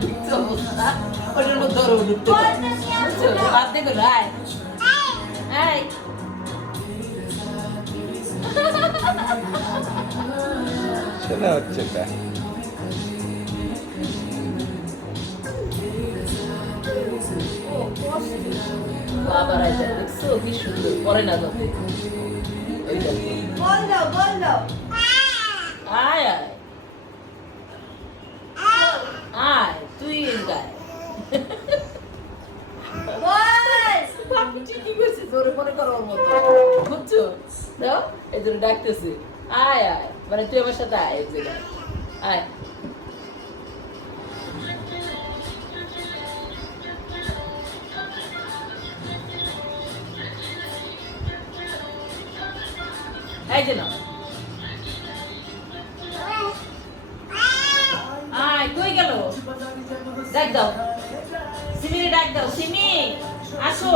ঢুকছে অবস্থা ওটার মধ্যে ধরো ঢুকতে বাদ দেখো রায় এই শোনা হচ্ছে তা বাবার আইটা দেখছো কি সুন্দর পরে না যাতে বল দাও আয় আয় আয় তুই গায় বল আমি ঠিকই বলছি জোরে মনে করো ওর মতো বুঝছো দাও এই জন্য ডাকতেছি আয় আয় মানে তুই আমার সাথে আয় এই জায়গায় আয় এই যে না আয় কই গেল ডাক দাও সিমিরে ডাক দাও সিমি আসো